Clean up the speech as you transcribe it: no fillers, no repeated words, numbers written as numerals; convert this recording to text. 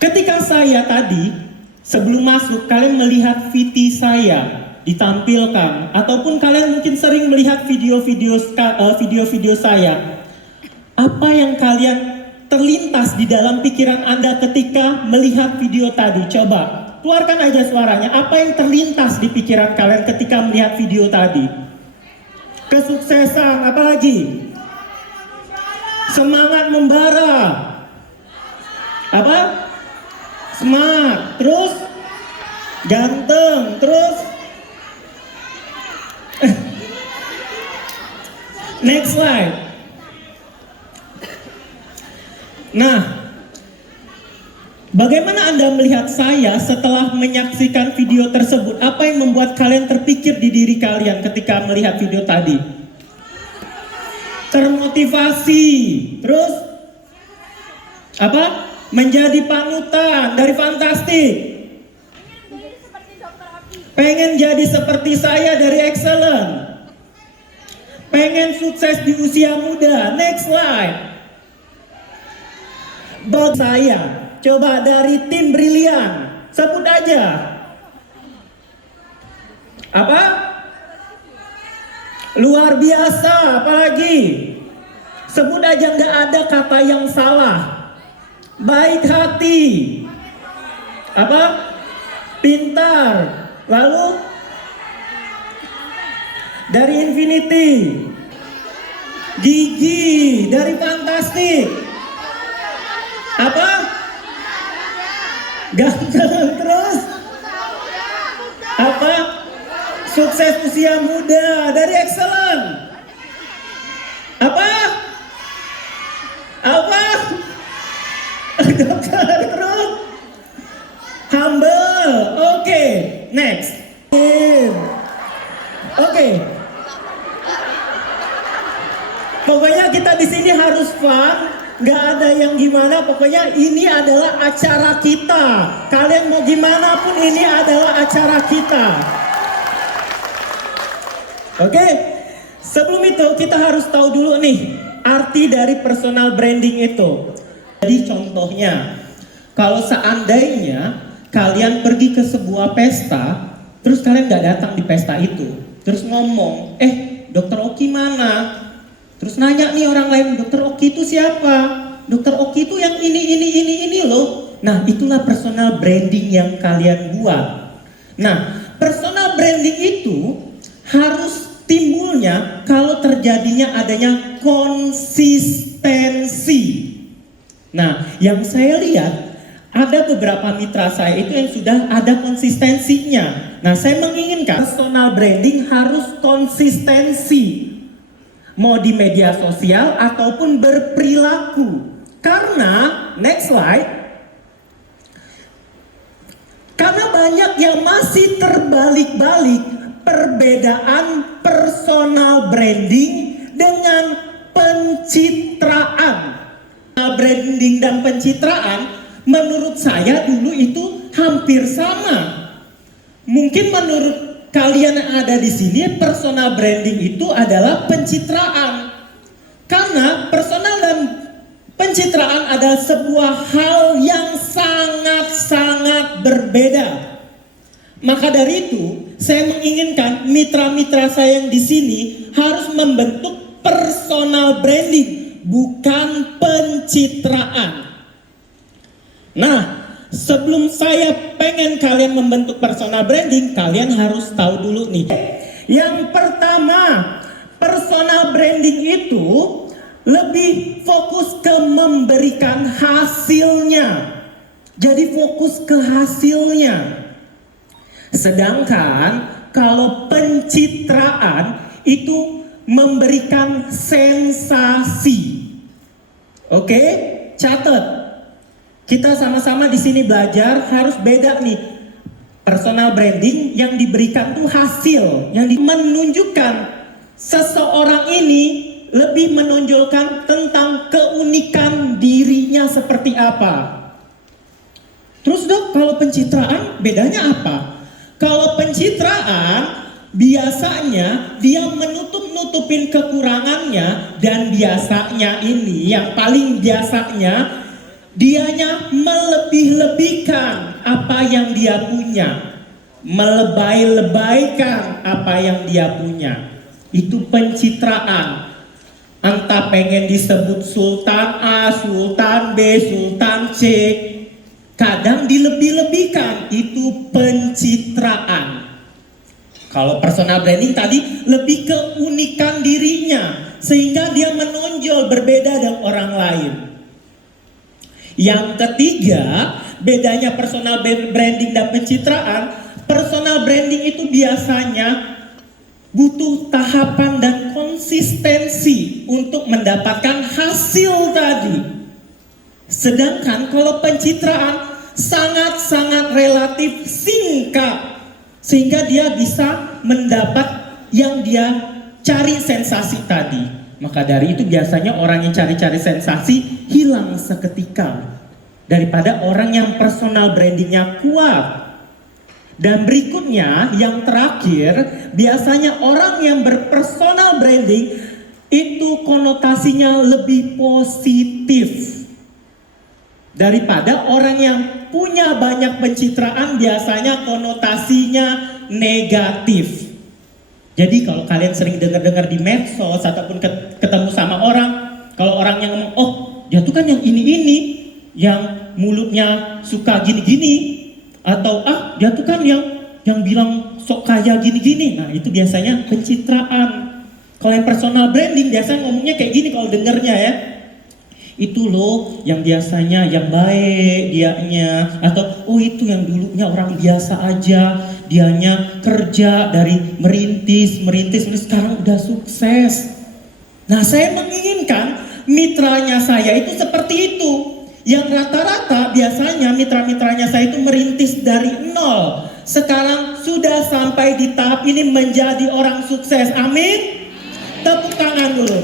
Ketika saya tadi sebelum masuk kalian melihat VT saya ditampilkan, ataupun kalian mungkin sering melihat video-video saya, apa yang kalian terlintas di dalam pikiran Anda ketika melihat video tadi? Coba keluarkan aja suaranya. Apa yang terlintas di pikiran kalian ketika melihat video tadi? Kesuksesan, apa lagi? Semangat membara. Apa? Smart. Terus ganteng. Terus next slide. Nah, bagaimana Anda melihat saya setelah menyaksikan video tersebut? Apa yang membuat kalian terpikir di diri kalian ketika melihat video tadi? Termotivasi. Terus apa? Menjadi panutan dari Fantastik. Pengen jadi seperti saya dari Excellent. Pengen sukses di usia muda. Next slide. Bagi saya, coba dari tim Brilian, sebut aja. Apa? Luar biasa, apalagi? Sebut aja, nggak ada kata yang salah. Baik hati. Apa? Pintar. Lalu? Dari Infinity. Gigi dari Fantastik. Apa? Ganteng. Terus apa? Sukses usia muda dari Excellent. Apa? Apa? Dokter. Terus humble. Oke, next. Oke. Pokoknya kita di sini harus fun. Gak ada yang gimana, pokoknya ini adalah acara kita. Kalian mau gimana pun ini adalah acara kita. Oke, sebelum itu kita harus tahu dulu nih arti dari personal branding itu. Jadi contohnya, kalau seandainya kalian pergi ke sebuah pesta, terus kalian gak datang di pesta itu, terus ngomong, Dokter Oki mana? Terus nanya nih orang lain, Dokter Oki itu siapa? Dokter Oki itu yang ini loh. Nah, itulah personal branding yang kalian buat. Nah, personal branding itu harus timbulnya kalau terjadinya adanya konsistensi. Nah, yang saya lihat ada beberapa mitra saya itu yang sudah ada konsistensinya. Nah, saya menginginkan personal branding harus konsistensi. Mau di media sosial ataupun berperilaku. Karena, next slide. Karena banyak yang masih terbalik-balik perbedaan personal branding dengan pencitraan. Branding dan pencitraan menurut saya dulu itu hampir sama. Mungkin menurut kalian yang ada di sini, personal branding itu adalah pencitraan. Karena personal dan pencitraan adalah sebuah hal yang sangat-sangat berbeda. Maka dari itu, saya menginginkan mitra-mitra saya yang di sini harus membentuk personal branding, bukan pencitraan. Nah, sebelum saya pengen kalian membentuk personal branding, kalian harus tahu dulu nih. Yang pertama, personal branding itu lebih fokus ke memberikan hasilnya. Jadi fokus ke hasilnya. Sedangkan kalau pencitraan itu memberikan sensasi. Oke, catat. Kita sama-sama di sini belajar harus beda nih. Personal branding yang diberikan tuh hasil, yang menunjukkan seseorang ini lebih menonjolkan tentang keunikan dirinya seperti apa. Terus dok, kalau pencitraan bedanya apa? Kalau pencitraan biasanya dia menutup-nutupin kekurangannya, dan biasanya ini yang paling biasanya Dianya melebih-lebihkan apa yang dia punya, melebay-lebaykan apa yang dia punya. Itu pencitraan. Entah pengen disebut Sultan A, Sultan B, Sultan C, kadang dilebih-lebihkan. Itu pencitraan. Kalau personal branding tadi lebih keunikan dirinya, sehingga dia menonjol berbeda dengan orang lain. Yang ketiga, bedanya personal branding dan pencitraan. Personal branding itu biasanya butuh tahapan dan konsistensi untuk mendapatkan hasil tadi. Sedangkan kalau pencitraan sangat-sangat relatif singkat, sehingga dia bisa mendapat yang dia cari sensasi tadi. Maka dari itu biasanya orang yang cari-cari sensasi hilang seketika daripada orang yang personal brandingnya kuat. Dan berikutnya, yang terakhir, biasanya orang yang berpersonal branding itu konotasinya lebih positif daripada orang yang punya banyak pencitraan, biasanya konotasinya negatif. Jadi kalau kalian sering dengar-dengar di medsos ataupun ketemu sama orang, kalau orang yang ngomong, oh dia tuh kan yang ini, yang mulutnya suka gini-gini, atau dia tuh kan yang bilang sok kaya gini-gini. Nah itu biasanya pencitraan. Kalau yang personal branding biasanya ngomongnya kayak gini kalau dengernya ya, itu loh yang biasanya yang baik dianya, atau oh itu yang dulunya orang biasa aja, dianya kerja dari merintis sekarang udah sukses. Nah saya menginginkan mitranya saya itu seperti itu, yang rata-rata biasanya mitra-mitranya saya itu merintis dari nol, sekarang sudah sampai di tahap ini menjadi orang sukses. Amin. Tepuk tangan dulu.